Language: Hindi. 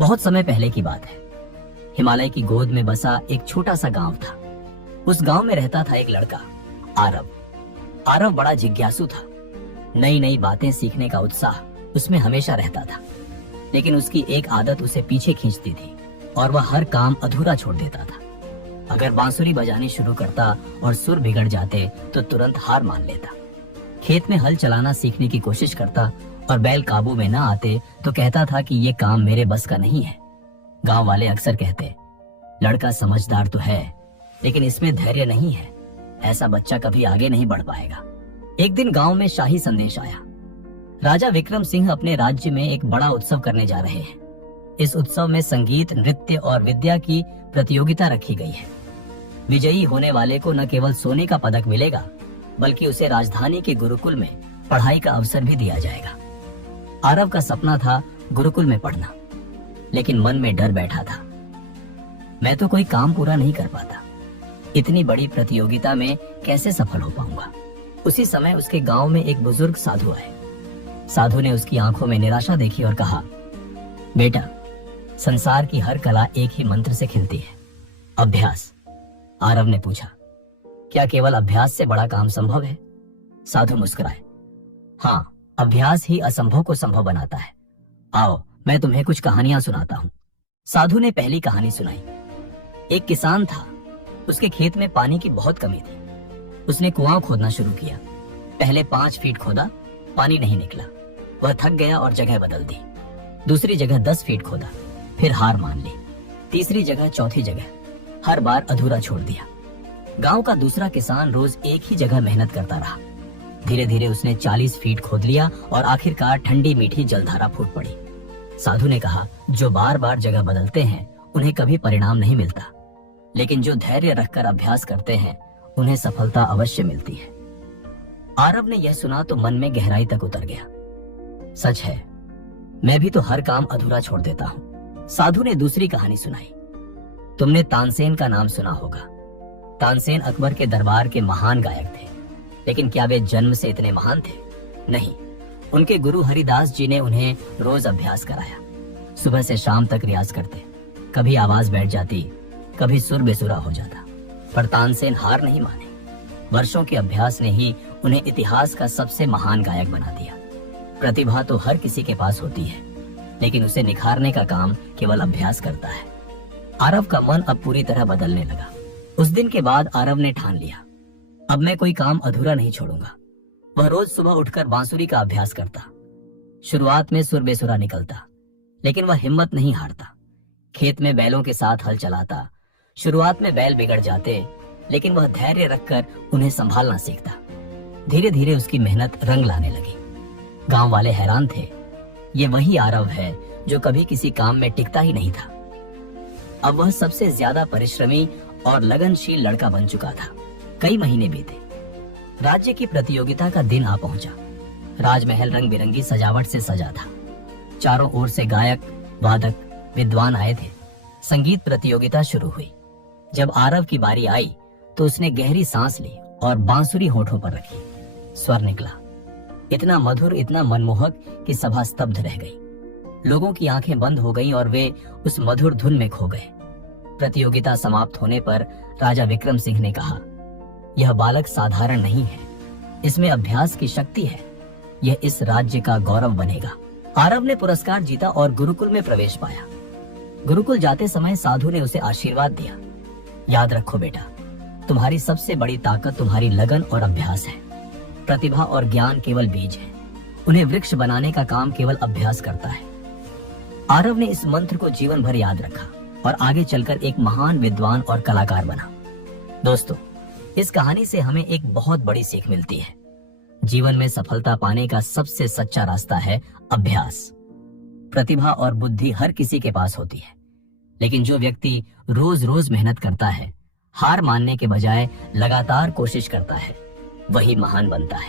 बहुत समय पहले की बात है। हिमालय की गोद में बसा एक छोटा सा गांव था। उस गांव में रहता था एक लड़का, आरव। आरव बड़ा जिज्ञासु था। नई नई बातें सीखने का उत्साह उसमें हमेशा रहता था, लेकिन उसकी एक आदत उसे पीछे खींचती थी और वह हर काम अधूरा छोड़ देता था। अगर बांसुरी बजानी शुरू करता और सुर बिगड़ जाते तो तुरंत हार मान लेता। खेत में हल चलाना सीखने की कोशिश करता और बैल काबू में न आते तो कहता था कि ये काम मेरे बस का नहीं है। गांव वाले अक्सर कहते, लड़का समझदार तो है लेकिन इसमें धैर्य नहीं है, ऐसा बच्चा कभी आगे नहीं बढ़ पाएगा। एक दिन गांव में शाही संदेश आया। राजा विक्रम सिंह अपने राज्य में एक बड़ा उत्सव करने जा रहे हैं। इस उत्सव में संगीत, नृत्य और विद्या की प्रतियोगिता रखी गई है। विजयी होने वाले को न केवल सोने का पदक मिलेगा, बल्कि उसे राजधानी के गुरुकुल में पढ़ाई का अवसर भी दिया जाएगा। आरव का सपना था गुरुकुल में पढ़ना, लेकिन मन में डर बैठा था, मैं तो कोई काम पूरा नहीं कर पाता, इतनी बड़ी प्रतियोगिता में कैसे सफल हो पाऊंगा। उसी समय उसके गांव में एक बुजुर्ग साधु आए। साधु ने उसकी आंखों में निराशा देखी और कहा, बेटा, संसार की हर कला एक ही मंत्र से खिलती है, अभ्यास। आरव ने पूछा, क्या केवल अभ्यास से बड़ा काम संभव है? साधु मुस्कुराए, हाँ, अभ्यास ही असंभव को संभव बनाता है। आओ, मैं तुम्हें कुछ कहानियां सुनाता हूँ। साधु ने पहली कहानी सुनाई। एक किसान था, उसके खेत में पानी की बहुत कमी थी। उसने कुआं खोदना शुरू किया। पहले 5 फीट खोदा, पानी नहीं निकला। वह थक गया और जगह बदल दी। दूसरी जगह 10 फीट खोदा, फिर हार मान ली। तीसरी जगह, चौथी जगह, हर बार अधूरा छोड़ दिया। गांव का दूसरा किसान रोज एक ही जगह मेहनत करता रहा। धीरे धीरे उसने 40 फीट खोद लिया और आखिरकार ठंडी मीठी जलधारा फूट पड़ी। साधु ने कहा, जो बार बार जगह बदलते हैं उन्हें कभी परिणाम नहीं मिलता, लेकिन जो धैर्य रखकर अभ्यास करते हैं उन्हें सफलता अवश्य मिलती है। आरव ने यह सुना तो मन में गहराई तक उतर गया। सच है, मैं भी तो हर काम अधूरा छोड़ देता हूँ। साधु ने दूसरी कहानी सुनाई। तुमने तानसेन का नाम सुना होगा। तानसेन अकबर के दरबार के महान गायक थे, लेकिन क्या वे जन्म से इतने महान थे? नहीं, उनके गुरु हरिदास जी ने उन्हें रोज अभ्यास कराया। सुबह से शाम तक रियाज करते। कभी आवाज बैठ जाती, कभी सुर बेसुरा हो जाता, पर तानसेन हार नहीं माने। वर्षों के अभ्यास ने ही उन्हें इतिहास का सबसे महान गायक बना दिया। प्रतिभा तो हर किसी के पास होती है, लेकिन उसे निखारने का काम केवल अभ्यास करता है। आरव का मन अब पूरी तरह बदलने लगा। उस दिन के बाद आरव ने ठान लिया, अब मैं कोई काम अधूरा नहीं छोड़ूंगा। वह रोज सुबह उठकर बांसुरी का अभ्यास करता। शुरुआत में सुर बेसुरा निकलता, लेकिन वह हिम्मत नहीं हारता। खेत में बैलों के साथ हल चलाता। शुरुआत में बैल बिगड़ जाते, लेकिन वह धैर्य रखकर उन्हें संभालना सीखता। धीरे धीरे उसकी मेहनत रंग लाने लगी। गांव वाले हैरान थे, ये वही आरव है जो कभी किसी काम में टिकता ही नहीं था। अब वह सबसे ज्यादा परिश्रमी और लगनशील लड़का बन चुका था। कई महीने बीते। राज्य की प्रतियोगिता का दिन आ पहुंचा। राजमहल रंग बिरंगी सजावट से सजा था। चारों ओर से गायक, वादक, विद्वान आए थे। संगीत प्रतियोगिता शुरू हुई। जब आरव की बारी आई तो उसने गहरी सांस ली और बांसुरी होठों पर रखी। स्वर निकला, इतना मधुर, इतना मनमोहक कि सभा स्तब्ध रह गई। लोगों की आंखें बंद हो गईं और वे उस मधुर धुन में खो गए। प्रतियोगिता समाप्त होने पर राजा विक्रम सिंह ने कहा, यह बालक साधारण नहीं है, इसमें अभ्यास की शक्ति है, यह इस राज्य का गौरव बनेगा। आरव ने पुरस्कार जीता और गुरुकुल में प्रवेश पाया। गुरुकुल जाते समय साधु ने उसे आशीर्वाद दिया, याद रखो बेटा, तुम्हारी सबसे बड़ी ताकत तुम्हारी लगन और अभ्यास है। प्रतिभा और ज्ञान केवल बीज है, उन्हें वृक्ष बनाने का काम केवल अभ्यास करता है। आरव ने इस मंत्र को जीवन भर याद रखा और आगे चलकर एक महान विद्वान और कलाकार बना। दोस्तों, इस कहानी से हमें एक बहुत बड़ी सीख मिलती है। जीवन में सफलता पाने का सबसे सच्चा रास्ता है अभ्यास। प्रतिभा और बुद्धि हर किसी के पास होती है, लेकिन जो व्यक्ति रोज रोज मेहनत करता है, हार मानने के बजाय लगातार कोशिश करता है, वही महान बनता है।